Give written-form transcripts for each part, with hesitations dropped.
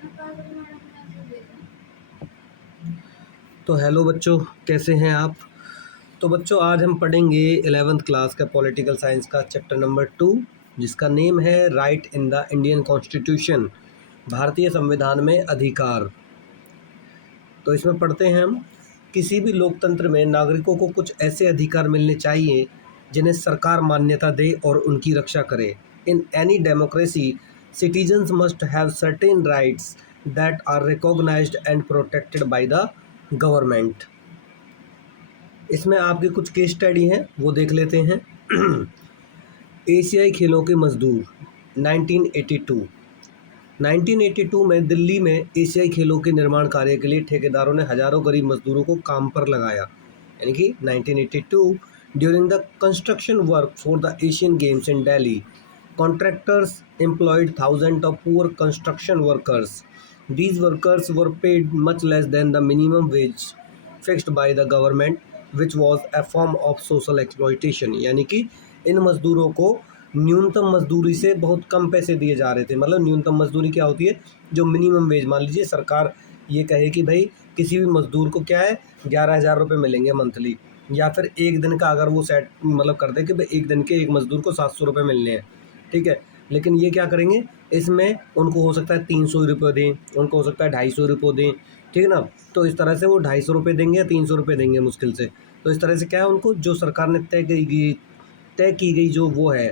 तो हेलो बच्चों, कैसे हैं आप। तो बच्चों आज हम पढ़ेंगे 11th क्लास का पॉलिटिकल साइंस का चैप्टर नंबर 2, जिसका नेम है right in the Indian constitution, भारतीय संविधान में अधिकार। तो इसमें पढ़ते हैं हम, किसी भी लोकतंत्र में नागरिकों को कुछ ऐसे अधिकार मिलने चाहिए जिन्हें सरकार मान्यता दे और उनकी रक्षा करे। In any democracy citizens must have certain rights that are recognised and protected by the government. इसमें आपके कुछ केस स्टडी हैं, वो देख लेते हैं। एशियाई खेलों के मजदूर 1982। 1982 में दिल्ली में एशियाई खेलों के निर्माण कार्य के लिए ठेकेदारों ने हजारों गरीब मजदूरों को काम पर लगाया। यानी कि 1982 during the construction work for the Asian games in Delhi, contractors employed thousand of poor construction workers. These workers were paid much less than the minimum wage fixed by the government, which was a form of social exploitation। यानी कि इन मजदूरों को न्यूनतम मजदूरी से बहुत कम पैसे दिए जा रहे थे। मतलब न्यूनतम मजदूरी क्या होती है, जो मिनिमम वेज, मान लीजिए सरकार ये कहे कि भाई किसी भी मजदूर को क्या है 11,000 रुपये मिलेंगे मंथली, या फिर एक दिन का अगर वो सेट मतलब कर दे कि भाई एक दिन के एक मजदूर को 700 रुपये मिलने हैं, ठीक है। लेकिन ये क्या करेंगे, इसमें उनको हो सकता है 300 रुपये दें, उनको हो सकता है 250 रुपये दें, ठीक है ना। तो इस तरह से वो 250 रुपये देंगे या 300 रुपये देंगे मुश्किल से। तो इस तरह से क्या है, उनको जो सरकार ने तय की गई जो वो है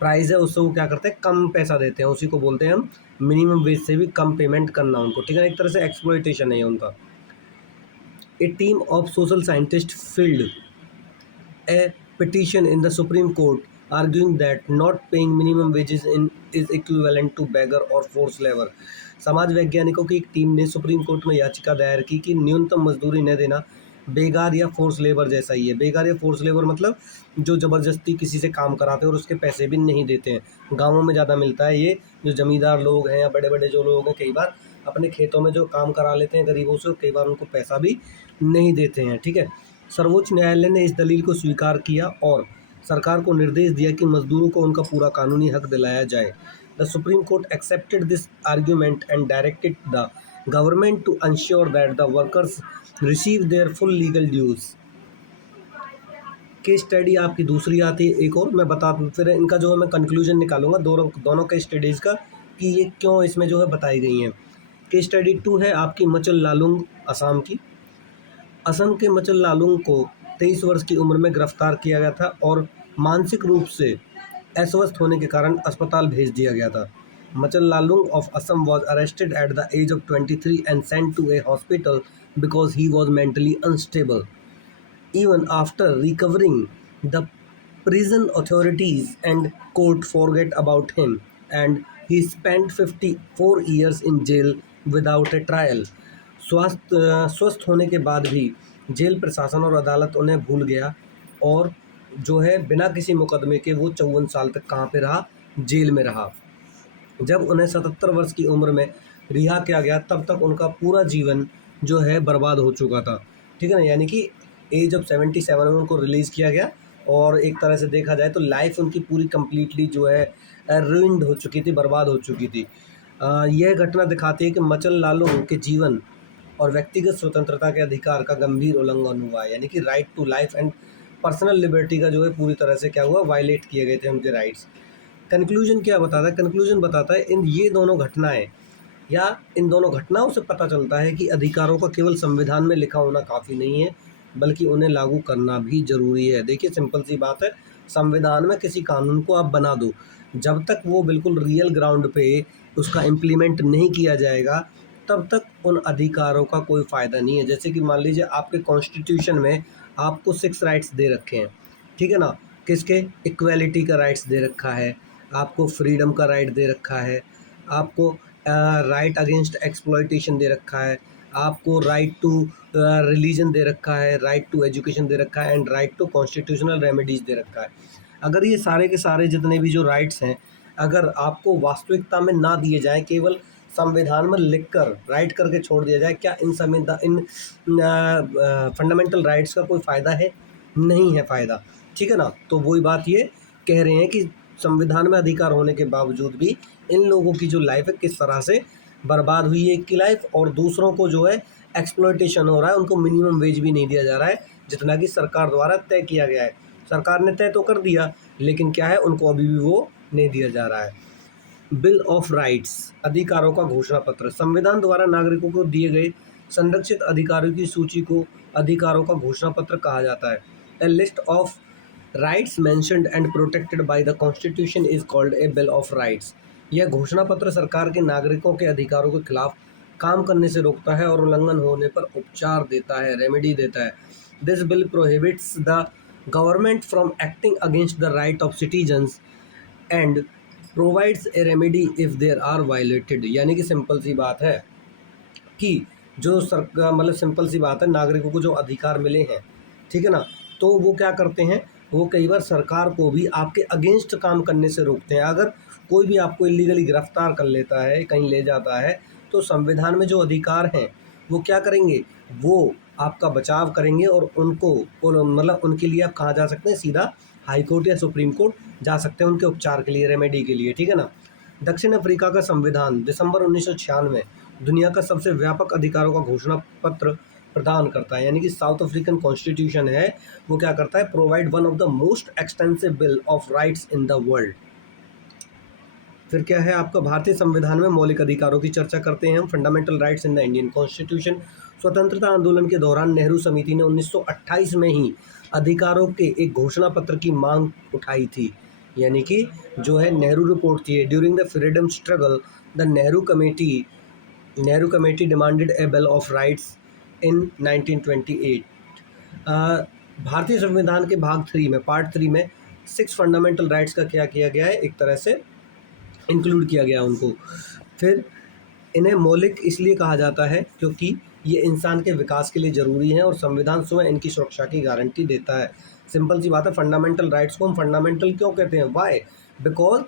प्राइस है, उससे वो क्या करते हैं, कम पैसा देते हैं। उसी को बोलते हैं हम मिनिमम वेज से भी कम पेमेंट करना उनको, ठीक है। एक तरह से एक्सप्लॉइटेशन है ये उनका। A team of social scientist filed a petition in the Supreme Court arguing that not paying minimum wages is equivalent to beggar or forced labor। समाज वैज्ञानिकों की एक टीम ने सुप्रीम कोर्ट में याचिका दायर की कि न्यूनतम मजदूरी न देना बेगार या फोर्स लेबर जैसा ही है। बेगार या फोर्स लेबर मतलब जो ज़बरदस्ती किसी से काम कराते हैं और उसके पैसे भी नहीं देते हैं। गाँवों में ज़्यादा मिलता है ये, जो ज़मींदार लोग हैं या बड़े बड़े जो लोग हैं, कई बार अपने खेतों में जो काम करा लेते हैं गरीबों से, कई बार उनको पैसा भी नहीं देते हैं, ठीक है। सर्वोच्च न्यायालय ने इस दलील को स्वीकार किया और सरकार को निर्देश दिया कि मजदूरों को उनका पूरा कानूनी हक दिलाया जाए। The Supreme Court accepted this argument and directed the government to ensure that the workers receive their full legal dues. Case study आपकी दूसरी आती है एक और, मैं बता फिर इनका जो है मैं कंक्लूजन निकालूंगा दोनों केस स्टडीज़ का कि ये क्यों इसमें जो है बताई गई हैं। केस स्टडी 2 है आपकी मचल लालुंग असम की। असम के मचल लालुंग को 23 वर्ष की उम्र में गिरफ्तार किया गया था और मानसिक रूप से अस्वस्थ होने के कारण अस्पताल भेज दिया गया था। Machal Lalung of Assam was arrested at the age of 23 and sent to a hospital because he was mentally unstable. Even after recovering, the prison authorities and court forget about him, and he spent 54 years in jail without a trial। स्वस्थ होने के बाद भी jail प्रशासन और अदालत उन्हें भूल गया और जो है बिना किसी मुकदमे के वो 54 साल तक कहाँ पे रहा, जेल में रहा। जब उन्हें 77 वर्ष की उम्र में रिहा किया गया तब तक उनका पूरा जीवन जो है बर्बाद हो चुका था, ठीक है ना। यानी कि एज ऑफ 77 में उनको रिलीज़ किया गया और एक तरह से देखा जाए तो लाइफ उनकी पूरी कम्प्लीटली जो है रुइंड हो चुकी थी, बर्बाद हो चुकी थी। यह घटना दिखाती है कि मचल लालुंग के जीवन और व्यक्तिगत स्वतंत्रता के अधिकार का गंभीर उल्लंघन हुआ है। यानी कि right to life and personal liberty का जो है पूरी तरह से क्या हुआ, वायलेट किए गए थे उनके राइट्स। कंक्लूजन क्या बताता है, कंक्लूजन बताता है इन ये दोनों घटनाएं या इन दोनों घटनाओं से पता चलता है कि अधिकारों का केवल संविधान में लिखा होना काफ़ी नहीं है, बल्कि उन्हें लागू करना भी ज़रूरी है। देखिए सिंपल सी बात है, संविधान में किसी कानून को आप बना दो, जब तक वो बिल्कुल रियल ग्राउंड पे उसका इम्प्लीमेंट नहीं किया जाएगा तब तक उन अधिकारों का कोई फ़ायदा नहीं है। जैसे कि मान लीजिए आपके कॉन्स्टिट्यूशन में आपको 6 राइट्स दे रखे हैं, ठीक है ना। किसके, इक्वालिटी का राइट्स दे रखा है, आपको फ्रीडम का राइट दे रखा है, आपको राइट अगेंस्ट एक्सप्लॉइटेशन दे रखा है, आपको राइट टू रिलीजन दे रखा है, राइट टू एजुकेशन दे रखा है and right to constitutional remedies दे रखा है। अगर ये सारे के सारे जितने भी जो राइट्स हैं अगर आपको वास्तविकता में ना दिए जाएं, केवल संविधान में लिखकर राइट करके छोड़ दिया जाए, क्या इन फंडामेंटल राइट्स का कोई फ़ायदा है? नहीं है फ़ायदा, ठीक है ना। तो वही बात ये कह रहे हैं कि संविधान में अधिकार होने के बावजूद भी इन लोगों की जो लाइफ है किस तरह से बर्बाद हुई है एक की लाइफ, और दूसरों को जो है एक्सप्लॉयटेशन हो रहा है, उनको मिनिमम वेज भी नहीं दिया जा रहा है जितना कि सरकार द्वारा तय किया गया है। सरकार ने तय तो कर दिया, लेकिन क्या है, उनको अभी भी वो नहीं दिया जा रहा है। बिल ऑफ राइट्स, अधिकारों का घोषणा पत्र, संविधान द्वारा नागरिकों को दिए गए संरक्षित अधिकारों की सूची को अधिकारों का घोषणा पत्र कहा जाता है। A list of rights mentioned and protected by the constitution is called a bill of rights. यह घोषणा पत्र सरकार के नागरिकों के अधिकारों के खिलाफ काम करने से रोकता है और उल्लंघन होने पर उपचार देता है, रेमेडी देता है। This bill prohibits the government from acting against the right of citizens and provides a remedy if there are violated. यानी कि सिंपल सी बात है कि जो सरकार, मतलब सिंपल सी बात है, नागरिकों को जो अधिकार मिले हैं, ठीक है ना, तो वो क्या करते हैं, वो कई बार सरकार को भी आपके अगेंस्ट काम करने से रोकते हैं। अगर कोई भी आपको इलीगली गिरफ्तार कर लेता है, कहीं ले जाता है, तो संविधान में जो अधिकार हैं वो क्या करेंगे, वो आपका बचाव करेंगे और उनको, और मतलब उनके लिए आप कहाँ जा सकते हैं, सीधा हाई कोर्ट या सुप्रीम कोर्ट जा सकते हैं उनके उपचार के लिए, रेमेडी के लिए, ठीक है ना। दक्षिण अफ्रीका का संविधान दिसंबर 1996 दुनिया का सबसे व्यापक अधिकारों का घोषणा पत्र प्रदान करता है। यानी कि साउथ अफ्रीकन कॉन्स्टिट्यूशन है, वो क्या करता है, provide one of the most extensive bill of rights in the world. फिर क्या है आपका, भारतीय संविधान में मौलिक अधिकारों की चर्चा करते हैं हम। Fundamental rights in the Indian constitution. स्वतंत्रता आंदोलन के दौरान नेहरू समिति ने 1928 में ही अधिकारों के एक घोषणा पत्र की मांग उठाई थी। यानी कि जो है नेहरू रिपोर्ट थी। During the freedom struggle the Nehru committee demanded a bill of rights in 1928। भारतीय संविधान के भाग 3 में, पार्ट 3 में 6 फंडामेंटल राइट्स का क्या किया गया है, एक तरह से इंक्लूड किया गया उनको। फिर इन्हें मौलिक इसलिए कहा जाता है क्योंकि ये इंसान के विकास के लिए ज़रूरी हैं और संविधान स्वयं इनकी सुरक्षा की गारंटी देता है। सिंपल सी बात है, फंडामेंटल राइट्स को हम फंडामेंटल क्यों कहते हैं, why, because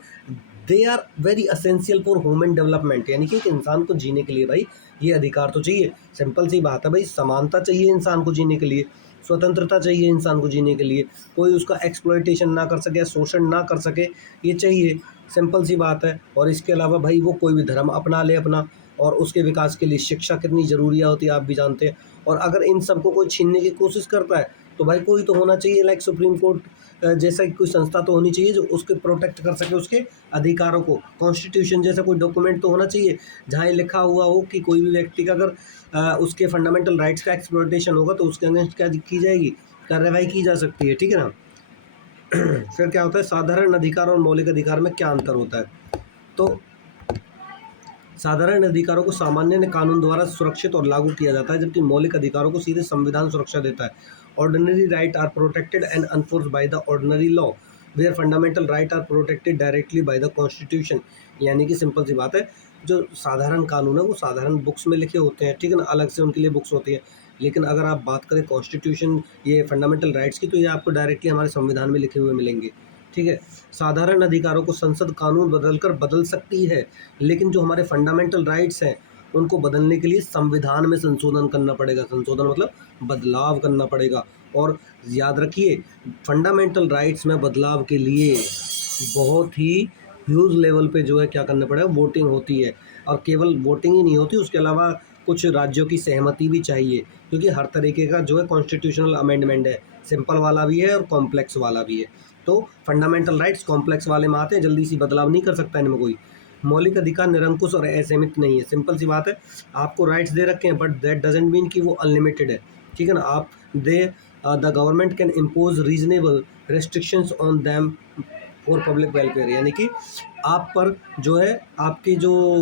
they are very essential for human development. यानी कि एक इंसान को जीने के लिए भाई ये अधिकार तो चाहिए। सिंपल सी बात है भाई, समानता चाहिए इंसान को जीने के लिए, स्वतंत्रता चाहिए इंसान को जीने के लिए, कोई उसका एक्सप्लॉयटेशन ना कर सके, शोषण ना कर सके, ये चाहिए, सिंपल सी बात है। और इसके अलावा भाई वो कोई भी धर्म अपना ले अपना, और उसके विकास के लिए शिक्षा कितनी ज़रूरी होती है आप भी जानते हैं। और अगर इन सबको कोई छीनने की कोशिश करता है तो भाई कोई तो होना चाहिए, लाइक सुप्रीम कोर्ट जैसा कोई संस्था तो होनी चाहिए जो उसके प्रोटेक्ट कर सके उसके अधिकारों को। कॉन्स्टिट्यूशन जैसा कोई डॉक्यूमेंट तो होना चाहिए जहाँ ये लिखा हुआ हो कि कोई भी व्यक्ति का अगर उसके फंडामेंटल राइट्स का एक्सप्लॉयटेशन होगा तो उसके अगेंस्ट क्या की जाएगी, कार्रवाई की जा सकती है, ठीक है ना। फिर क्या होता है, साधारण अधिकार और मौलिक अधिकार में क्या अंतर होता है। तो साधारण अधिकारों को सामान्य कानून द्वारा सुरक्षित और लागू किया जाता है, जबकि मौलिक अधिकारों को सीधे संविधान सुरक्षा देता है। Ordinary right are protected and enforced by the ordinary law, where fundamental right are protected directly by the constitution. यानी कि सिंपल सी बात है, जो साधारण कानून है वो साधारण बुक्स में लिखे होते हैं, ठीक है ना, अलग से उनके लिए बुक्स होती है। लेकिन अगर आप बात करें कॉन्स्टिट्यूशन, ये फंडामेंटल राइट्स की, तो ये आपको डायरेक्टली हमारे संविधान में लिखे हुए मिलेंगे, ठीक है। साधारण अधिकारों को संसद कानून बदलकर बदल सकती है, लेकिन जो हमारे फंडामेंटल राइट्स हैं उनको बदलने के लिए संविधान में संशोधन करना पड़ेगा। संशोधन मतलब बदलाव करना पड़ेगा। और याद रखिए, फंडामेंटल राइट्स में बदलाव के लिए बहुत ही ह्यूज लेवल पे जो है क्या करना पड़ेगा, वोटिंग होती है। और केवल वोटिंग ही नहीं होती, उसके अलावा कुछ राज्यों की सहमति भी चाहिए, क्योंकि हर तरीके का जो है कॉन्स्टिट्यूशनल अमेंडमेंट है, सिंपल वाला भी है और कॉम्प्लेक्स वाला भी है। तो फंडामेंटल राइट्स कॉम्प्लेक्स वाले में आते हैं, जल्दी सी बदलाव नहीं कर सकता इनमें कोई। मौलिक अधिकार निरंकुश और असीमित नहीं है। सिंपल सी बात है, आपको राइट्स दे रखे हैं बट दैट डजेंट मीन कि वो अनलिमिटेड है, ठीक है ना। आप they the government can impose reasonable restrictions on them for public welfare. यानी कि आप पर जो है आपके जो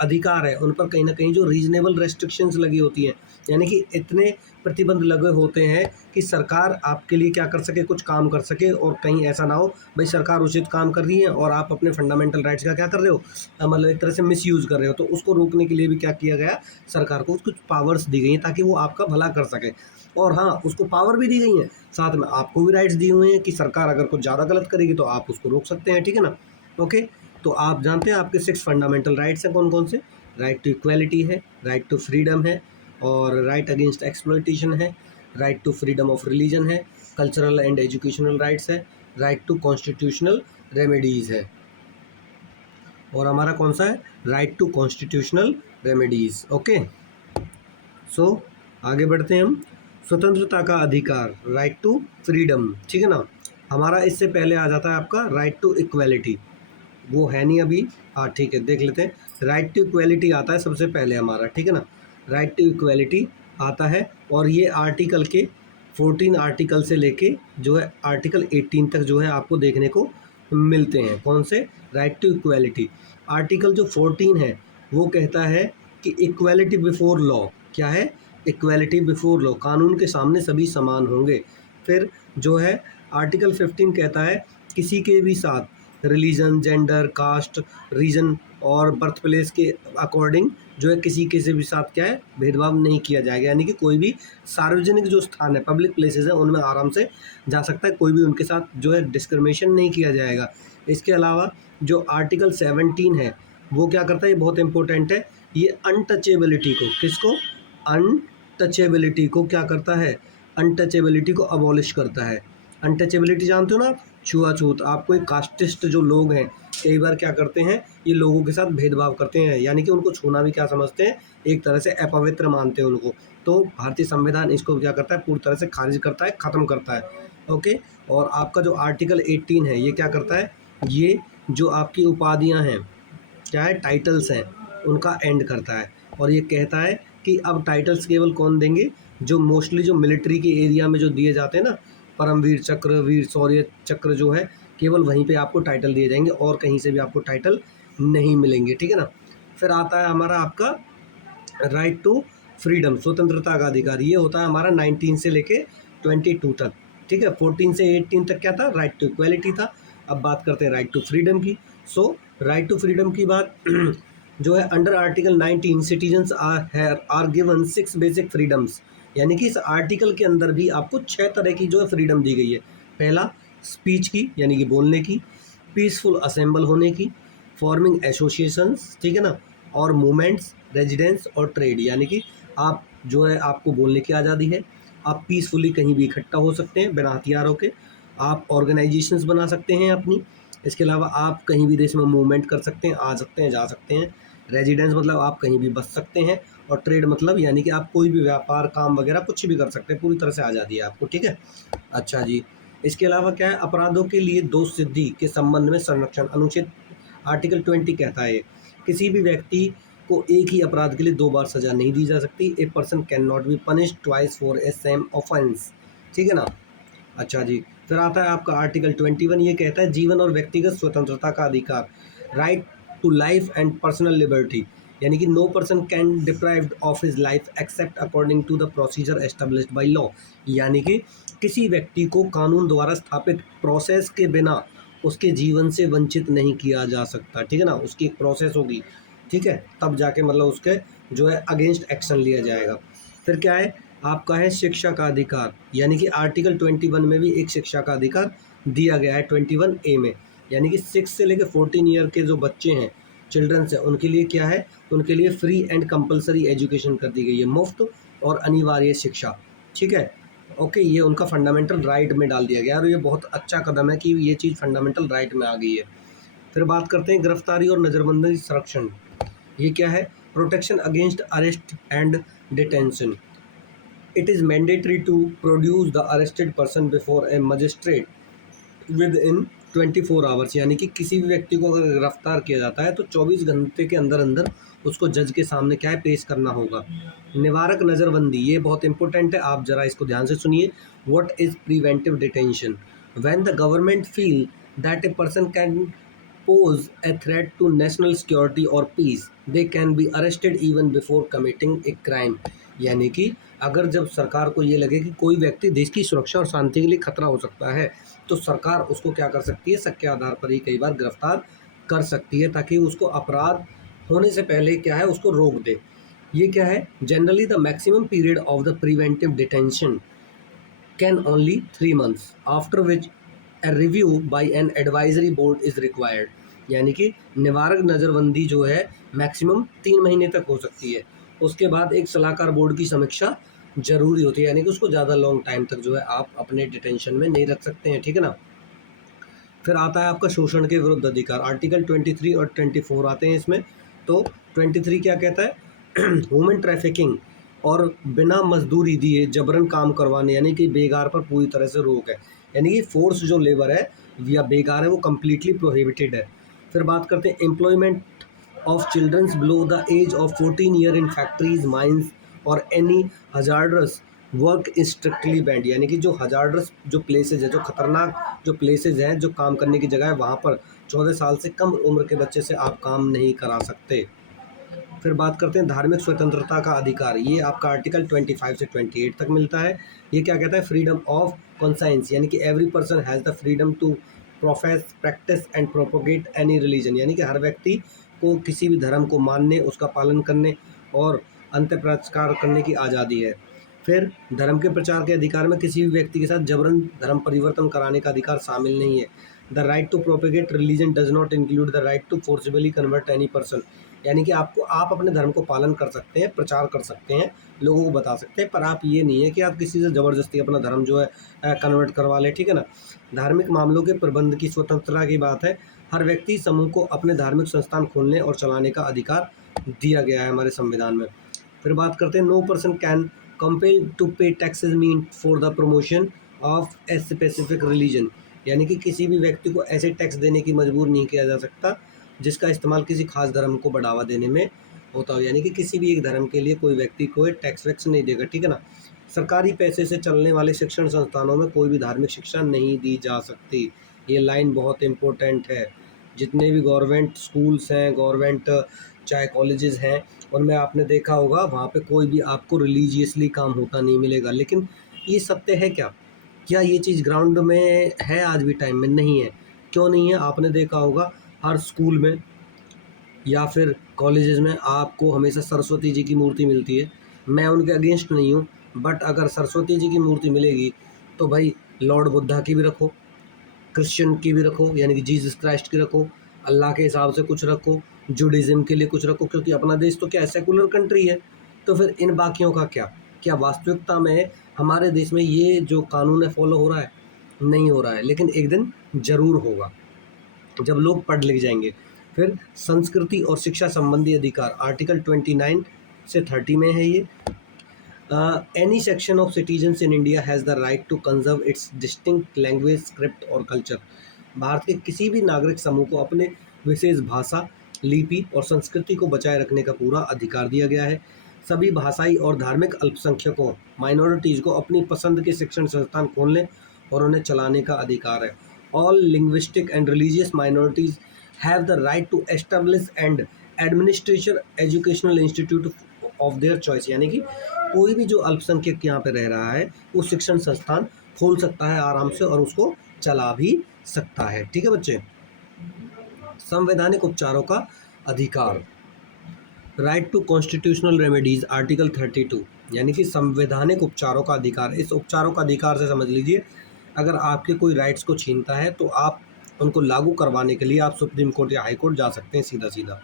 अधिकार है उन पर कहीं ना कहीं जो रीजनेबल रेस्ट्रिक्शंस लगी होती हैं, यानी कि इतने प्रतिबंध लगे होते हैं कि सरकार आपके लिए क्या कर सके, कुछ काम कर सके, और कहीं ऐसा ना हो भाई सरकार उचित काम कर रही है और आप अपने फंडामेंटल राइट्स का क्या कर रहे हो, मतलब एक तरह से मिसयूज़ कर रहे हो। तो उसको रोकने के लिए भी क्या किया गया, सरकार को कुछ पावर्स दी गई हैं ताकि वो आपका भला कर सके। और हाँ, उसको पावर भी दी गई है, साथ में आपको भी राइट्स दिए हुए हैं कि सरकार अगर कुछ ज़्यादा गलत करेगी तो आप उसको रोक सकते हैं, ठीक है ना। ओके, तो आप जानते हैं आपके 6 फंडामेंटल राइट्स हैं कौन कौन से। राइट टू इक्वालिटी है, राइट टू फ्रीडम है, और राइट अगेंस्ट एक्सप्लॉयटेशन है, right to freedom of religion है, कल्चरल एंड एजुकेशनल राइट्स है, राइट टू कॉन्स्टिट्यूशनल रेमेडीज़ है, और हमारा कौन सा है, right to constitutional remedies. Okay, so आगे बढ़ते हैं हम। स्वतंत्रता का अधिकार, राइट टू फ्रीडम, ठीक है ना। हमारा इससे पहले आ जाता है आपका राइट टू इक्वेलिटी, वो है नहीं अभी। हाँ ठीक है, देख लेते हैं। राइट टू इक्वेलिटी आता है सबसे पहले हमारा, ठीक है ना। राइट टू इक्वेलिटी आता है, और ये आर्टिकल के 14 आर्टिकल से लेके जो है आर्टिकल 18 तक जो है आपको देखने को मिलते हैं। कौन से? Right to equality. आर्टिकल जो 14 है वो कहता है कि इक्वेलिटी बिफोर लॉ। क्या है? इक्वेलिटी बिफोर लॉ, कानून के सामने सभी समान होंगे। फिर जो है आर्टिकल 15 कहता है किसी के भी साथ रिलीजन, जेंडर, कास्ट, रीजन और बर्थ प्लेस के अकॉर्डिंग जो है किसी के से भी साथ क्या है, भेदभाव नहीं किया जाएगा। यानी कि कोई भी सार्वजनिक जो स्थान है, पब्लिक प्लेसेस हैं, उनमें आराम से जा सकता है, कोई भी उनके साथ जो है डिस्क्रिमिनेशन नहीं किया जाएगा। इसके अलावा जो आर्टिकल 17 है वो क्या करता है, ये बहुत इंपॉर्टेंट है, ये अनटचेबिलिटी को, किसको? अनटचेबिलिटी को क्या करता है? अनटचेबिलिटी को अबॉलिश करता है। अनटचेबिलिटी जानते हो ना, छुआछूत। आपको एक कास्टिस्ट जो लोग हैं कई बार क्या करते हैं, ये लोगों के साथ भेदभाव करते हैं, यानी कि उनको छूना भी क्या समझते हैं, एक तरह से अपवित्र मानते हैं उनको। तो भारतीय संविधान इसको क्या करता है, पूरी तरह से खारिज करता है, ख़त्म करता है। ओके, और आपका जो आर्टिकल 18 है ये क्या करता है, ये जो आपकी उपाधियां हैं, क्या है, टाइटल्स हैं, उनका एंड करता है। और ये कहता है कि अब टाइटल्स केवल कौन देंगे, जो मोस्टली जो मिलिट्री के एरिया में जो दिए जाते हैं ना, परमवीर चक्र, वीर शौर्य चक्र जो है, केवल वहीं पे आपको टाइटल दिए जाएंगे, और कहीं से भी आपको टाइटल नहीं मिलेंगे, ठीक है ना। फिर आता है हमारा आपका राइट टू फ्रीडम, स्वतंत्रता का अधिकार। ये होता है हमारा 19 से लेके 22 तक, ठीक है। 14 से 18 तक क्या था, राइट टू इक्वेलिटी था। अब बात करते हैं राइट टू फ्रीडम की। सो राइट टू फ्रीडम की बात जो है, under article 19 citizens are given 6 basic freedoms. यानी कि इस आर्टिकल के अंदर भी आपको 6 तरह की जो है फ्रीडम दी गई है। पहला, स्पीच की, यानी कि बोलने की, पीसफुल असेंबल होने की, फॉर्मिंग एसोसिएशंस, ठीक है ना, और मूवमेंट्स, रेजिडेंस और ट्रेड। यानी कि आप जो है, आपको बोलने की आज़ादी है, आप पीसफुली कहीं भी इकट्ठा हो सकते हैं बिना हथियारों के, आप ऑर्गेनाइजेशंस बना सकते हैं अपनी। इसके अलावा आप कहीं भी देश में मूवमेंट कर सकते हैं, आ सकते हैं, जा सकते हैं। रेजिडेंस मतलब आप कहीं भी बस सकते हैं, और ट्रेड मतलब यानी कि आप कोई भी व्यापार, काम वगैरह कुछ भी कर सकते हैं, पूरी तरह से आज़ादी है आपको, ठीक है। अच्छा जी, इसके अलावा क्या है, अपराधों के लिए दोष सिद्धि के संबंध में संरक्षण, अनुच्छेद आर्टिकल 20 कहता है किसी भी व्यक्ति को एक ही अपराध के लिए 2 बार सजा नहीं दी जा सकती। A person can not be punished twice for a same offence, ठीक है ना। अच्छा जी, फिर आता है आपका आर्टिकल 21, ये कहता है जीवन और व्यक्तिगत स्वतंत्रता का अधिकार, right to life and personal liberty. यानी कि no person can deprived of his life except according to the procedure established by law. यानी कि किसी व्यक्ति को कानून द्वारा स्थापित प्रोसेस के बिना उसके जीवन से वंचित नहीं किया जा सकता, ठीक है ना। उसकी एक प्रोसेस होगी, ठीक है, तब जाके मतलब उसके जो है अगेंस्ट एक्शन लिया जाएगा। फिर क्या है, आपका है शिक्षा का अधिकार। यानी कि आर्टिकल 21 में भी एक शिक्षा का अधिकार दिया गया है 21A में। यानी कि 6 से लेकर 14 ईयर के जो बच्चे हैं, चिल्ड्रंस हैं, उनके लिए क्या है, उनके लिए फ्री एंड कंपलसरी एजुकेशन कर दी गई है, मुफ्त और अनिवार्य शिक्षा, ठीक है। ओके, ये उनका फंडामेंटल राइट में डाल दिया गया, और ये बहुत अच्छा कदम है कि ये चीज़ फंडामेंटल राइट में आ गई है। फिर बात करते हैं गिरफ्तारी और नज़रबंदी संरक्षण। ये क्या है, protection against arrest and detention. It is mandatory to produce the arrested person before a magistrate within 24 hours। यानी कि किसी भी व्यक्ति को अगर गिरफ्तार किया जाता है तो 24 घंटे के अंदर अंदर उसको जज के सामने क्या है, पेश करना होगा। निवारक नज़रबंदी, ये बहुत इंपॉर्टेंट है, आप जरा इसको ध्यान से सुनिए। What is preventive detention? When the government feel that a person can pose a threat to national security or peace, they can be arrested even before committing a crime। यानी कि अगर जब सरकार को ये लगे कि कोई व्यक्ति देश की सुरक्षा और शांति के लिए खतरा हो सकता है, तो सरकार उसको क्या कर सकती है, शक के आधार पर ही कई बार गिरफ्तार कर सकती है, ताकि उसको अपराध होने से पहले क्या है, उसको रोक दे। ये क्या है, generally the maximum period of the preventive detention can only 3 months, after which a review by an advisory board is required। यानी कि निवारक नज़रबंदी जो है मैक्सिमम 3 महीने तक हो सकती है, उसके बाद एक सलाहकार बोर्ड की समीक्षा जरूरी होती है। यानी कि उसको ज़्यादा लॉन्ग टाइम तक जो है आप अपने डिटेंशन में नहीं रख सकते हैं, ठीक है ना। फिर आता है आपका शोषण के विरुद्ध अधिकार, आर्टिकल 23 और 24 आते हैं इसमें। तो 23 क्या कहता है, ह्यूमन ट्रैफिकिंग और बिना मजदूरी दिए जबरन काम करवाने यानी कि बेगार पर पूरी तरह से रोक है। यानी कि फोर्स जो लेबर है या बेगार है वो कम्प्लीटली प्रोहिबिटेड है। फिर बात करते हैं employment of childrens below the age of 14 year in factories mines और any hazardous work is strictly banned. यानी कि जो हजार्डस जो प्लेसेज है, जो खतरनाक जो प्लेसेज हैं, जो काम करने की जगह है, वहाँ पर 14 साल से कम उम्र के बच्चे से आप काम नहीं करा सकते। फिर बात करते हैं धार्मिक स्वतंत्रता का अधिकार। ये आपका आर्टिकल 25 से 28 तक मिलता है। ये क्या कहता है? फ्रीडम ऑफ कॉन्साइंस, यानी कि every person has the freedom to profess practice and propagate any religion. यानी कि हर व्यक्ति को किसी भी धर्म को मानने, उसका पालन करने और अंत्य प्रचार करने की आज़ादी है। फिर धर्म के प्रचार के अधिकार में किसी भी व्यक्ति के साथ जबरन धर्म परिवर्तन कराने का अधिकार शामिल नहीं है। The right to propagate religion does not include the right to forcibly convert any person. यानी कि आप अपने धर्म को पालन कर सकते हैं, प्रचार कर सकते हैं, लोगों को बता सकते हैं, पर आप ये नहीं है कि आप किसी से ज़बरदस्ती अपना धर्म जो है कन्वर्ट करवा लें, ठीक है ना। धार्मिक मामलों के प्रबंध की स्वतंत्रता की बात है। हर व्यक्ति समूह को अपने धार्मिक संस्थान खोलने और चलाने का अधिकार दिया गया है हमारे संविधान में। फिर बात करते हैं no person can compel to pay taxes mean for the promotion of a specific religion. यानी कि किसी भी व्यक्ति को ऐसे टैक्स देने की मजबूर नहीं किया जा सकता जिसका इस्तेमाल किसी खास धर्म को बढ़ावा देने में होता हो। यानी कि किसी भी एक धर्म के लिए कोई व्यक्ति कोई टैक्स वैक्स नहीं देगा, ठीक है ना। सरकारी पैसे से चलने वाले शिक्षण संस्थानों में कोई भी धार्मिक शिक्षा नहीं दी जा सकती। ये लाइन बहुत इम्पोर्टेंट है। जितने भी गवर्नमेंट स्कूल्स हैं, गवर्नमेंट चाहे कॉलेजेस हैं, उनमें आपने देखा होगा वहाँ पे कोई भी आपको रिलीजियसली काम होता नहीं मिलेगा। लेकिन ये सत्य है क्या? क्या ये चीज़ ग्राउंड में है आज भी टाइम में? नहीं है। क्यों नहीं है? आपने देखा होगा हर स्कूल में या फिर कॉलेजेस में आपको हमेशा सरस्वती जी की मूर्ति मिलती है। मैं उनके अगेंस्ट नहीं हूँ, बट अगर सरस्वती जी की मूर्ति मिलेगी तो भाई लॉर्ड बुद्धा की भी रखो, क्रिश्चियन की भी रखो, यानी कि जीसस क्राइस्ट की रखो, अल्लाह के हिसाब से कुछ रखो, जुडिज़्म के लिए कुछ रखो, क्योंकि अपना देश तो क्या है, सेकुलर कंट्री है। तो फिर इन बाकियों का क्या? क्या वास्तविकता में हमारे देश में ये जो कानून है फॉलो हो रहा है? नहीं हो रहा है, लेकिन एक दिन ज़रूर होगा जब लोग पढ़ लिख जाएंगे। फिर संस्कृति और शिक्षा संबंधी अधिकार आर्टिकल 29 से 30 में है ये। Any section of citizens in India has the right to conserve its distinct language, script और कल्चर। भारत के किसी भी नागरिक समूह को अपने विशेष भाषा, लिपि और संस्कृति को बचाए रखने का पूरा अधिकार दिया गया है। सभी भाषाई और धार्मिक अल्पसंख्यकों माइनॉरिटीज़ को अपनी पसंद के शिक्षण संस्थान खोलने और उन्हें चलाने का अधिकार है। All linguistic and religious minorities have the right to establish and administration educational institute of their choice. यानी कि कोई भी जो अल्पसंख्यक यहाँ पे रह रहा है वो शिक्षण संस्थान खोल सकता है आराम से और उसको चला भी सकता है, ठीक है बच्चे। संवैधानिक उपचारों का अधिकार, right to constitutional remedies article 32। यानी कि संवैधानिक उपचारों का अधिकार। इस उपचारों का अधिकार से समझ लीजिए अगर आपके कोई राइट्स को छीनता है तो आप उनको लागू करवाने के लिए आप सुप्रीम कोर्ट या हाई कोर्ट जा सकते हैं सीधा सीधा,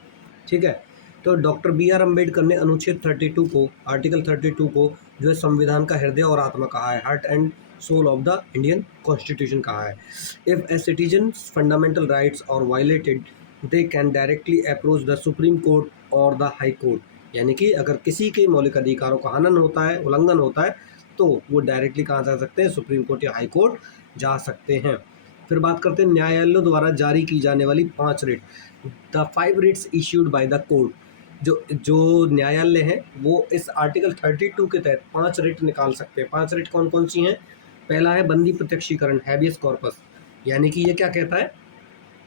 ठीक है। तो डॉक्टर बी.आर. अम्बेडकर ने अनुच्छेद 32 को, आर्टिकल 32 को जो है संविधान का हृदय और आत्मा कहा है, heart and soul of the Indian constitution कहा है। If a citizen fundamental rights are violated they can directly approach the Supreme Court और द हाई कोर्ट। यानी कि अगर किसी के मौलिक अधिकारों का हनन होता है, उल्लंघन होता है, तो वो डायरेक्टली कहाँ जा सकते हैं? सुप्रीम कोर्ट या हाई कोर्ट जा सकते हैं। फिर बात करते हैं न्यायालयों द्वारा जारी की जाने वाली 5 writ, the 5 writs issued by the court. जो न्यायालय हैं वो इस आर्टिकल 32 के तहत 5 रिट निकाल सकते हैं। 5 रिट कौन कौन सी हैं? पहला है बंदी प्रत्यक्षीकरण, हैबियस कॉर्पस। यानी कि ये क्या कहता है?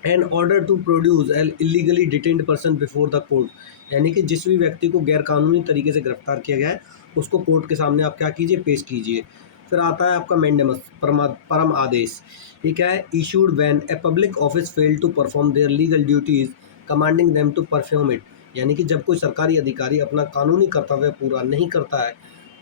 An order to produce an illegally detained person before the court. यानी कि जिस भी व्यक्ति को गैरकानूनी तरीके से गिरफ्तार किया गया है उसको कोर्ट के सामने आप क्या कीजिए? पेश कीजिए। फिर आता है आपका मैंडेमस, परम आदेश। ये क्या है? Issued when a public office fail to perform their legal duties commanding them to perform it. यानी कि जब कोई सरकारी अधिकारी अपना कानूनी कर्तव्य पूरा नहीं करता है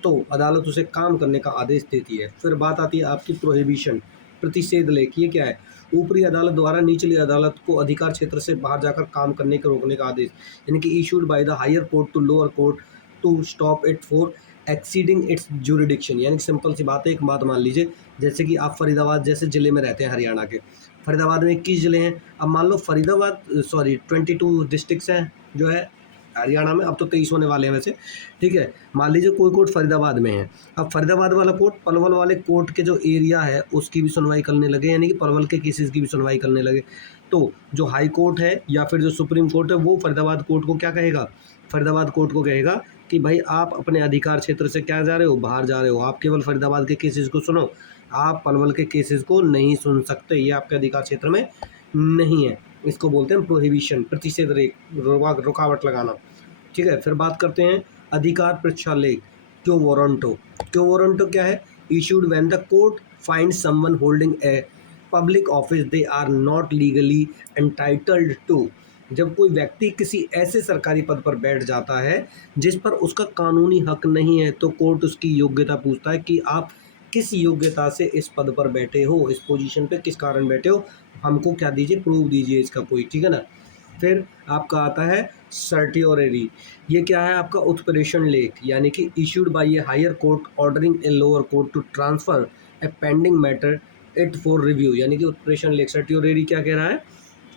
तो अदालत उसे काम करने का आदेश देती है। फिर बात आती है आपकी प्रोहिबिशन, प्रतिषेध लेख। ये क्या है? ऊपरी अदालत द्वारा निचली अदालत को अधिकार क्षेत्र से बाहर जाकर काम करने के रोकने का आदेश। यानी कि issued by the higher court to lower court to stop it for exceeding its jurisdiction. यानी कि सिंपल सी बात है, एक बात मान लीजिए, जैसे कि आप फरीदाबाद जैसे ज़िले में रहते हैं, हरियाणा के। फरीदाबाद में 21 ज़िले हैं। अब मान लो 22 डिस्ट्रिक्ट्स हैं जो है हरियाणा में, अब तो 23 होने वाले हैं वैसे, ठीक है। मान लीजिए कोई कोर्ट फरीदाबाद में है, अब फरीदाबाद वाला कोर्ट पलवल वाले कोर्ट के जो एरिया है उसकी भी सुनवाई करने लगे, यानी कि पलवल के केसेस की भी सुनवाई करने लगे। तो जो हाई कोर्ट है या फिर जो सुप्रीम कोर्ट है वो फरीदाबाद कोर्ट को क्या कहेगा, फरीदाबाद कोर्ट को कहेगा कि भाई आप अपने अधिकार क्षेत्र से क्या जा रहे हो, बाहर जा रहे हो, आप केवल फरीदाबाद के केसेस को सुनो, आप पलवल के केसेस को नहीं सुन सकते, ये आपके अधिकार क्षेत्र में नहीं है। इसको बोलते हैं प्रोहिबिशन, प्रतिषेध रुकावट लगाना, ठीक है। फिर बात करते हैं अधिकार प्रक्षालेख, क्यो वारंटो। क्यो वारंटो क्या है, issued when the court find someone holding a public office they are not legally entitled to. जब कोई व्यक्ति किसी ऐसे सरकारी पद पर बैठ जाता है जिस पर उसका कानूनी हक नहीं है, तो कोर्ट उसकी योग्यता पूछता है कि आप किस योग्यता से इस पद पर बैठे हो, इस पोजीशन पे किस कारण बैठे हो, हमको क्या दीजिए, प्रूफ दीजिए इसका कोई, ठीक है ना। फिर आपका आता है सर्टियोरेरी, ये क्या है आपका उत्प्रेषण लेख, यानी कि issued by a higher court ordering a lower court to transfer a pending matter it for review, यानी कि उत्प्रेषण लेख। सर्टियोरेरी क्या कह रहा है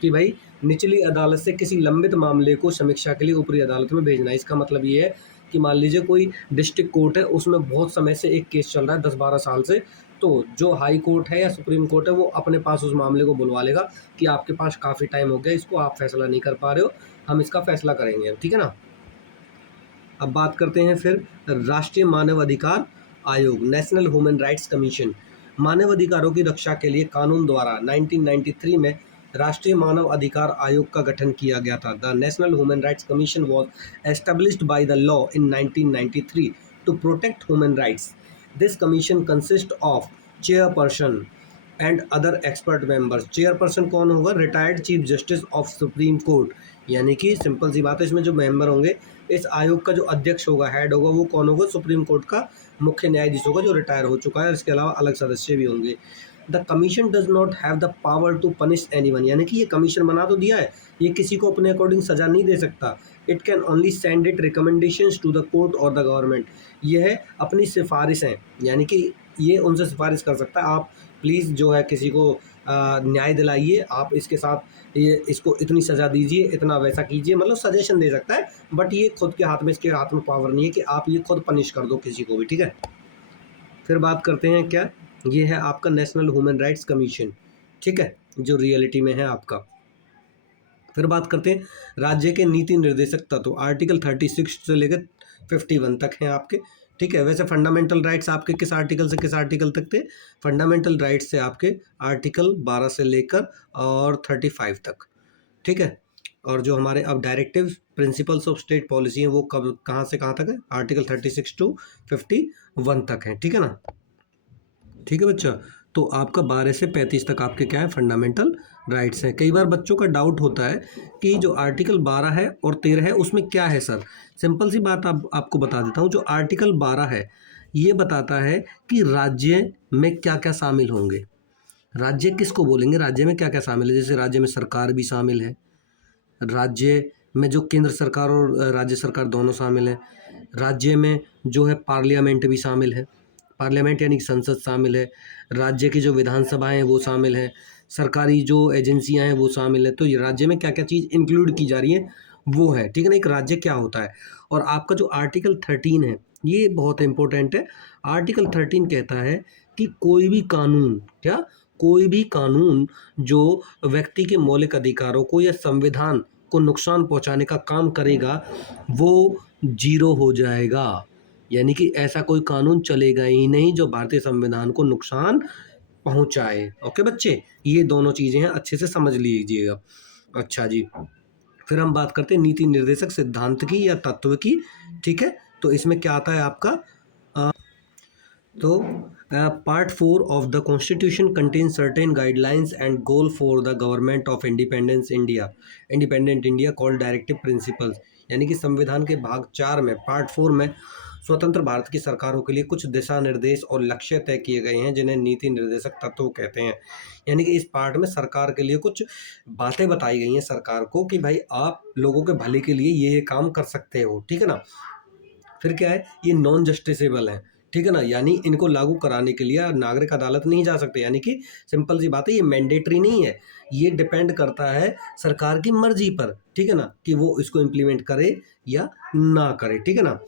कि भाई निचली अदालत से किसी लंबित मामले को समीक्षा के लिए ऊपरी अदालत में भेजना। इसका मतलब ये है कि मान लीजिए कोई डिस्ट्रिक्ट कोर्ट है, उसमें बहुत समय से एक केस चल रहा है 10-12 साल से, तो जो हाई कोर्ट है या सुप्रीम कोर्ट है वो अपने पास उस मामले को बुलवा लेगा कि आपके पास काफ़ी टाइम हो गया, इसको आप फैसला नहीं कर पा रहे हो, हम इसका फैसला करेंगे, ठीक है ना। अब बात करते हैं फिर राष्ट्रीय मानव अधिकार आयोग, नेशनल ह्यूमन राइट्स कमीशन। मानव अधिकारों की रक्षा के लिए कानून द्वारा 1993 में राष्ट्रीय मानव अधिकार आयोग का गठन किया गया था। The National Human Rights Commission was established by the law in 1993 to protect human rights. This commission consist of chairperson and other expert members. Chairperson कौन होगा, retired chief justice of Supreme Court, यानी कि simple सी बात है, इसमें जो member होंगे, इस आयोग का जो अध्यक्ष होगा, हेड होगा, वो कौन होगा, सुप्रीम कोर्ट का मुख्य न्यायाधीश होगा जो रिटायर हो चुका है, इसके अलावा अलग सदस्य भी होंगे। The commission does not have the power to punish anyone, यानी कि ये कमीशन बना तो दिया है, ये किसी को अपने अकॉर्डिंग सजा नहीं दे सकता। It can only send it recommendations to the court और द गवर्नमेंट, ये है अपनी सिफारिशें, यानी कि ये उनसे सिफारिश कर सकता है, आप प्लीज़ जो है किसी को न्याय दिलाइए, आप इसके साथ ये इसको इतनी सज़ा दीजिए, इतना वैसा कीजिए, मतलब सजेशन दे सकता है, बट ये खुद के हाथ में, इसके हाथ में पावर नहीं है कि आप ये खुद पनिश कर दो किसी को भी, ठीक है। फिर बात करते हैं क्या, ये है आपका नेशनल ह्यूमन राइट्स कमीशन, ठीक है, जो रियलिटी में है आपका। फिर बात करते हैं राज्य के नीति निर्देशक तत्व, आर्टिकल 36 से लेकर 51 तक हैं आपके, ठीक है। वैसे फंडामेंटल राइट्स आपके किस आर्टिकल से किस आर्टिकल तक थे, फंडामेंटल राइट्स से आपके आर्टिकल 12 से लेकर और 35 तक, ठीक है। और जो हमारे अब directive principles of state policy हैं वो कब कहाँ से कहाँ तक है, आर्टिकल 36 टू 51 तक है, ठीक है ना। ठीक है बच्चा, तो आपका 12 से 35 तक आपके क्या है, फंडामेंटल राइट्स हैं। कई बार बच्चों का डाउट होता है कि जो आर्टिकल 12 है और 13 है उसमें क्या है सर। सिंपल सी बात आपको बता देता हूँ, जो आर्टिकल 12 है ये बताता है कि राज्य में क्या क्या शामिल होंगे, राज्य किसको बोलेंगे, राज्य में क्या क्या शामिल है। जैसे राज्य में सरकार भी शामिल है, राज्य में जो केंद्र सरकार और राज्य सरकार दोनों शामिल हैं, राज्य में जो है पार्लियामेंट भी शामिल है, पार्लियामेंट यानी कि संसद शामिल है, राज्य की जो विधानसभाएं हैं वो शामिल है, सरकारी जो एजेंसियां हैं वो शामिल है। तो ये राज्य में क्या क्या चीज़ इंक्लूड की जा रही है वो है, ठीक है ना, एक राज्य क्या होता है। और आपका जो आर्टिकल 13 है ये बहुत इंपॉर्टेंट है। आर्टिकल 13 कहता है कि कोई भी कानून, क्या, कोई भी कानून जो व्यक्ति के मौलिक अधिकारों को या संविधान को नुकसान पहुंचाने का काम करेगा वो जीरो हो जाएगा, यानी कि ऐसा कोई कानून चलेगा ही नहीं जो भारतीय संविधान को नुकसान पहुंचाए। ओके बच्चे, ये दोनों चीज़ें हैं, अच्छे से समझ लीजिएगा। अच्छा जी, फिर हम बात करते हैं नीति निर्देशक सिद्धांत की या तत्व की, ठीक है। तो इसमें क्या आता है आपका, तो part 4 of the constitution contain certain guidelines and goal for the government of independent India called directive principles, यानी कि संविधान के भाग 4 में पार्ट 4 में स्वतंत्र भारत की सरकारों के लिए कुछ दिशा निर्देश और लक्ष्य तय किए गए हैं जिन्हें नीति निर्देशक तत्व कहते हैं। यानी कि इस पार्ट में सरकार के लिए कुछ बातें बताई गई हैं सरकार को कि भाई आप लोगों के भले के लिए ये काम कर सकते हो, ठीक है ना। फिर क्या है, ये नॉन जस्टिसेबल है, ठीक है ना, यानी इनको लागू कराने के लिए नागरिक अदालत नहीं जा सकते, यानी कि सिंपल सी बात है, ये मैंडेटरी नहीं है, ये डिपेंड करता है सरकार की मर्जी पर, ठीक है ना, कि वो इसको इम्प्लीमेंट करे या ना करे, ठीक है ना।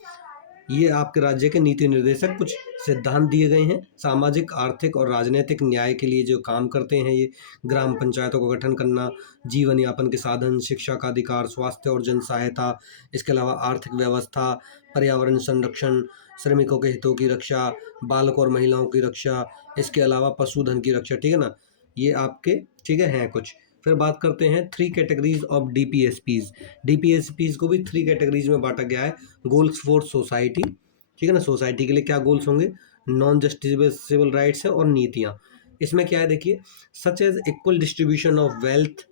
ये आपके राज्य के नीति निर्देशक कुछ सिद्धांत दिए गए हैं। सामाजिक, आर्थिक और राजनीतिक न्याय के लिए जो काम करते हैं ये, ग्राम पंचायतों का गठन करना, जीवन यापन के साधन, शिक्षा का अधिकार, स्वास्थ्य और जन सहायता, इसके अलावा आर्थिक व्यवस्था, पर्यावरण संरक्षण, श्रमिकों के हितों की रक्षा, बालक और महिलाओं की रक्षा, इसके अलावा पशुधन की रक्षा, ठीक है ना, ये आपके ठीक है हैं कुछ। फिर बात करते हैं 3 कैटेगरीज ऑफ डीपीएसपीज। डीपीएसपीज को भी 3 कैटेगरीज में बांटा गया है। गोल्स फॉर सोसाइटी, ठीक है ना, सोसाइटी के लिए क्या गोल्स होंगे, नॉन जस्टिसेबल राइट्स है और नीतियाँ। इसमें क्या है देखिए, such as equal distribution of wealth,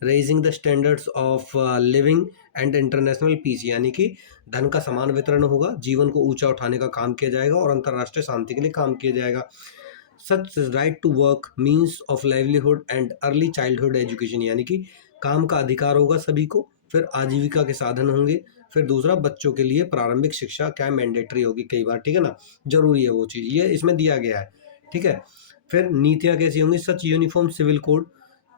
raising the standards of living and international peace, यानी कि धन का समान वितरण होगा, जीवन को ऊंचा उठाने का काम किया जाएगा और अंतर्राष्ट्रीय शांति के लिए काम किया जाएगा। Such right to work, means of livelihood and early childhood education, यानी कि काम का अधिकार होगा सभी को, फिर आजीविका के साधन होंगे, फिर दूसरा बच्चों के लिए प्रारंभिक शिक्षा क्या मैंडेटरी होगी कई बार, ठीक है ना, जरूरी है वो चीज़, ये इसमें दिया गया है, ठीक है। फिर नीतियाँ कैसी होंगी, such uniform civil code,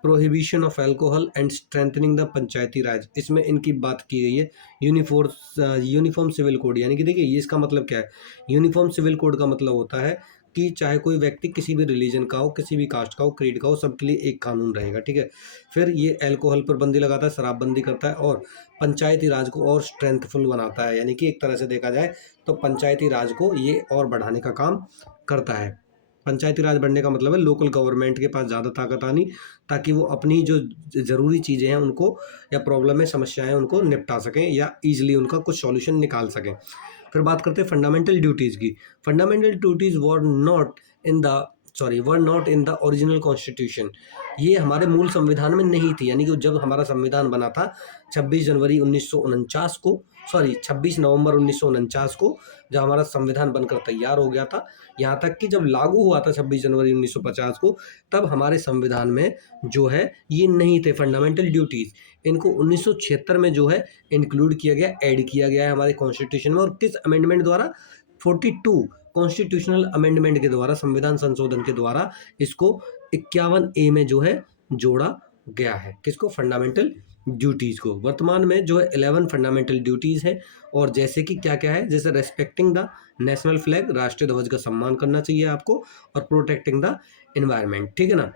prohibition of alcohol and strengthening the panchayati raj, इसमें इनकी बात की गई है। यूनिफॉर्म सिविल कोड, यानी कि देखिए ये इसका मतलब क्या है, यूनिफॉर्म सिविल कोड का मतलब होता है कि चाहे कोई व्यक्ति किसी भी रिलीजन का हो, किसी भी कास्ट का हो, क्रीड का हो, सबके लिए एक कानून रहेगा, ठीक है। फिर ये अल्कोहल पर बंदी लगाता है, शराबबंदी करता है और पंचायती राज को और स्ट्रेंथफुल बनाता है, यानी कि एक तरह से देखा जाए तो पंचायती राज को ये और बढ़ाने का काम करता है। पंचायती राज बढ़ने का मतलब है लोकल गवर्नमेंट के पास ज़्यादा ताकत आनी, ताकि वो अपनी जो ज़रूरी चीज़ें हैं उनको, या प्रॉब्लम है, समस्याएं उनको निपटा सकें या ईजिली उनका कुछ सॉल्यूशन निकाल सकें। फिर बात करते हैं फंडामेंटल ड्यूटीज़ की। Fundamental duties were not in the original constitution, ये हमारे मूल संविधान में नहीं थी, यानी कि जब हमारा संविधान बना था 26 नवंबर 1949 को, जब हमारा संविधान बनकर तैयार हो गया था, यहाँ तक कि जब लागू हुआ था 26 जनवरी 1950 को, तब हमारे संविधान में जो है ये नहीं थे फंडामेंटल ड्यूटीज़। इनको 1976 में जो है इंक्लूड किया गया, ऐड किया गया है हमारे कॉन्स्टिट्यूशन में, और किस अमेंडमेंट द्वारा, 42 कॉन्स्टिट्यूशनल अमेंडमेंट के द्वारा, संविधान संशोधन के द्वारा इसको 51A में जो है जोड़ा गया है, किसको, फंडामेंटल ड्यूटीज़ को। वर्तमान में जो है 11 फंडामेंटल ड्यूटीज़ है, और जैसे कि क्या क्या है, जैसे रेस्पेक्टिंग द नेशनल फ्लैग, राष्ट्रीय ध्वज का सम्मान करना चाहिए आपको, और प्रोटेक्टिंग द एनवायरनमेंट, ठीक है ना।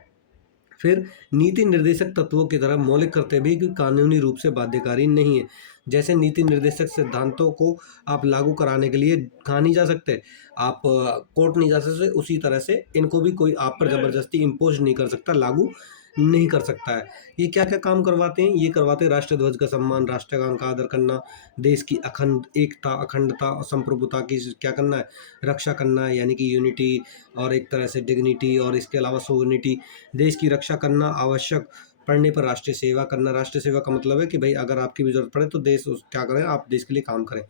फिर नीति निर्देशक तत्वों की तरह मौलिक कर्तव्य भी कानूनी रूप से बाध्यकारी नहीं है। जैसे नीति निर्देशक सिद्धांतों को आप लागू कराने के लिए कहाँ नहीं जा सकते, आप कोर्ट नहीं जा सकते, उसी तरह से इनको भी कोई आप पर ज़बरदस्ती इम्पोज नहीं कर सकता, लागू नहीं कर सकता है। ये क्या क्या काम करवाते हैं, ये करवाते हैं राष्ट्रीय ध्वज का सम्मान, राष्ट्रगान का आदर करना, देश की एकता, अखंडता और संप्रभुता की क्या करना है, रक्षा करना है, यानी कि यूनिटी, और एक तरह से डिग्निटी, और इसके अलावा सोवरेनिटी, देश की रक्षा करना, आवश्यक पड़ने पर राष्ट्रीय सेवा करना। राष्ट्रीय सेवा का मतलब है कि भाई अगर आपकी भी जरूरत पड़े तो देश क्या करें, आप देश के लिए काम करें।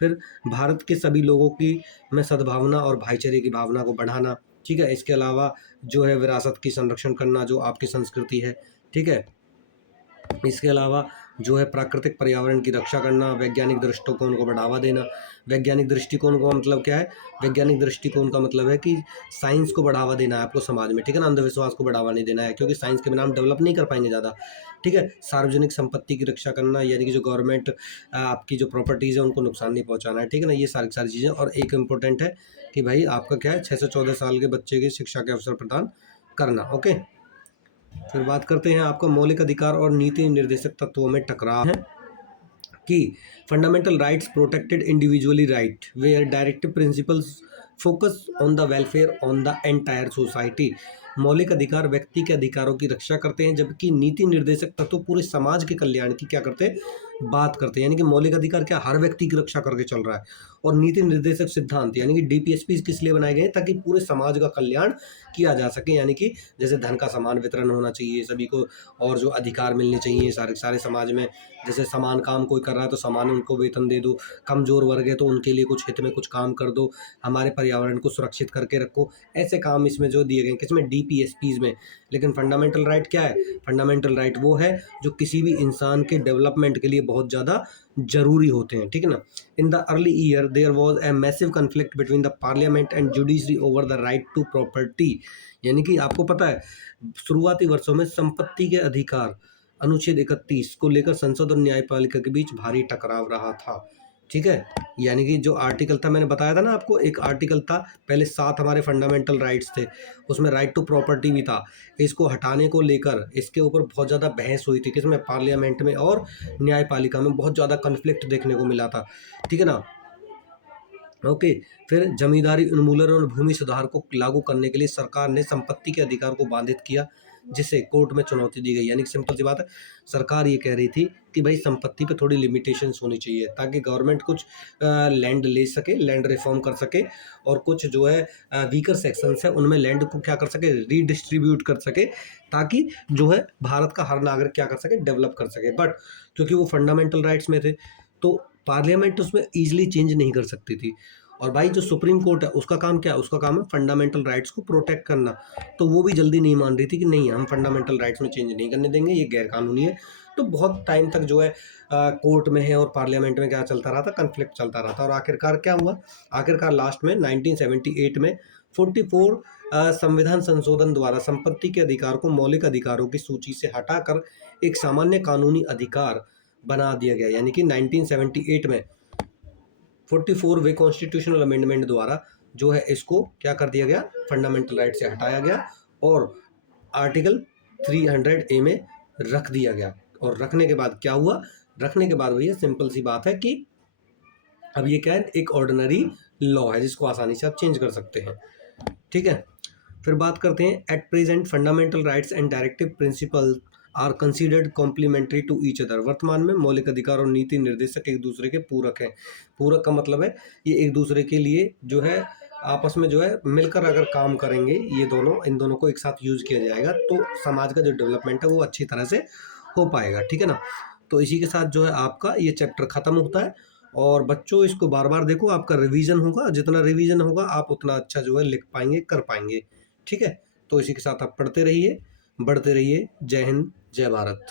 फिर भारत के सभी लोगों की में सद्भावना और भाईचारे की भावना को बढ़ाना, ठीक है। इसके अलावा जो है विरासत की संरक्षण करना, जो आपकी संस्कृति है, ठीक है। इसके अलावा जो है प्राकृतिक पर्यावरण की रक्षा करना, वैज्ञानिक दृष्टिकोण को बढ़ावा देना। वैज्ञानिक दृष्टिकोण का मतलब क्या है, वैज्ञानिक दृष्टिकोण का मतलब है कि साइंस को बढ़ावा देना है आपको समाज में, ठीक है ना, अंधविश्वास को बढ़ावा नहीं देना है, क्योंकि साइंस के बिना हम डेवलप नहीं कर पाएंगे ज़्यादा, ठीक है। सार्वजनिक संपत्ति की रक्षा करना, यानी कि जो गवर्नमेंट आपकी जो प्रॉपर्टीज़ है उनको नुकसान नहीं पहुँचाना है, ठीक है ना, ये सारी सारी चीज़ें। और एक इम्पोर्टेंट है कि भाई आपका क्या है, 6 से 14 साल के बच्चे की शिक्षा के अवसर प्रदान करना, ओके। फिर बात करते हैं आपका मौलिक अधिकार और नीति निर्देशक तत्वों में टकराव है कि fundamental rights protected individually right where directive principles focus on the welfare on the entire society. मौलिक अधिकार व्यक्ति के अधिकारों की रक्षा करते हैं, जबकि नीति निर्देशक तत्व पूरे समाज के कल्याण की क्या करते हैं, बात करते हैं। यानी कि मौलिक अधिकार क्या हर व्यक्ति की रक्षा करके चल रहा है, और नीति निर्देशक सिद्धांत यानी कि डीपीएसपी किस लिए बनाए गए हैं, ताकि पूरे समाज का कल्याण किया जा सके। यानी कि जैसे धन का समान वितरण होना चाहिए सभी को, और जो अधिकार मिलने चाहिए सारे समाज में, जैसे समान काम कोई कर रहा है तो समान उनको वेतन दे दो, कमजोर वर्ग है तो उनके लिए कुछ हित में कुछ काम कर दो, हमारे पर्यावरण को सुरक्षित करके रखो, ऐसे काम इसमें जो दिए गए हैं। किसमें, CPSPs में। लेकिन फंडामेंटल राइट क्या है? फंडामेंटल राइट वो है जो किसी भी इंसान के डेवलपमेंट के लिए बहुत ज़्यादा ज़रूरी होते हैं, ठीक है ना। In the early year there was a massive conflict between the parliament and judiciary over the right to property. यानी कि आपको पता है शुरुआती वर्षों में संपत्ति के अधिकार अनुच्छेद 31 को लेकर संसद और न्यायपालिका के बीच भारी टकराव रहा था, ठीक है। यानी कि जो आर्टिकल था, मैंने बताया था ना आपको, एक आर्टिकल था पहले 7 हमारे फंडामेंटल राइट्स थे, उसमें राइट टू प्रॉपर्टी भी था। इसको हटाने को लेकर इसके ऊपर बहुत ज़्यादा बहस हुई थी, किसमें? पार्लियामेंट में और न्यायपालिका में बहुत ज़्यादा कन्फ्लिक्ट देखने को मिला था, ठीक है ना। ओके। फिर जमींदारी उन्मूलन और भूमि सुधार को लागू करने के लिए सरकार ने संपत्ति के अधिकार को बाधित किया, जिसे कोर्ट में चुनौती दी गई। यानी कि सिंपल सी बात है, सरकार ये कह रही थी कि भाई संपत्ति पे थोड़ी लिमिटेशंस होनी चाहिए ताकि गवर्नमेंट कुछ लैंड ले सके, लैंड रिफॉर्म कर सके, और कुछ जो है वीकर सेक्शंस है उनमें लैंड को क्या कर सके, रीडिस्ट्रीब्यूट कर सके, ताकि जो है भारत का हर नागरिक क्या कर सके, डेवलप कर सके। बट क्योंकि वो फंडामेंटल राइट्स में थे तो पार्लियामेंट उसमें ईजिली चेंज नहीं कर सकती थी। और भाई जो सुप्रीम कोर्ट है उसका काम क्या है? उसका काम है फंडामेंटल राइट्स को प्रोटेक्ट करना। तो वो भी जल्दी नहीं मान रही थी कि नहीं, हम फंडामेंटल राइट्स में चेंज नहीं करने देंगे, ये गैर कानूनी है। तो बहुत टाइम तक जो है कोर्ट में है और पार्लियामेंट में क्या चलता रहा था, कन्फ्लिक्ट चलता रहा था। और आखिरकार क्या हुआ? आखिरकार लास्ट में 1978 में 44 संविधान संशोधन द्वारा संपत्ति के अधिकार को मौलिक अधिकारों की सूची से हटाकर एक सामान्य कानूनी अधिकार बना दिया गया। यानी कि 1978 में 44वें कॉन्स्टिट्यूशनल अमेंडमेंट द्वारा जो है इसको क्या कर दिया गया, फंडामेंटल राइट से हटाया गया और आर्टिकल 300A में रख दिया गया। और रखने के बाद क्या हुआ? रखने के बाद भैया सिंपल सी बात है कि अब ये क्या है, एक ऑर्डिनरी लॉ है जिसको आसानी से आप चेंज कर सकते हैं, ठीक है। फिर बात करते हैं, at present fundamental rights and directive principle are considered complementary to each other. वर्तमान में मौलिक अधिकार और नीति निर्देशक एक दूसरे के पूरक हैं। पूरक का मतलब है ये एक दूसरे के लिए जो है आपस में जो है मिलकर अगर काम करेंगे, ये दोनों, इन दोनों को एक साथ यूज किया जाएगा तो समाज का जो डेवलपमेंट है वो अच्छी तरह से हो पाएगा, ठीक है ना। तो इसी के साथ जो है आपका ये चैप्टर खत्म होता है। और बच्चों इसको बार बार देखो, आपका रिवीजन होगा, जितना रिवीजन होगा आप उतना अच्छा जो है लिख पाएंगे, कर पाएंगे, ठीक है। तो इसी के साथ आप पढ़ते रहिए, बढ़ते रहिए। जय हिंद, जय भारत।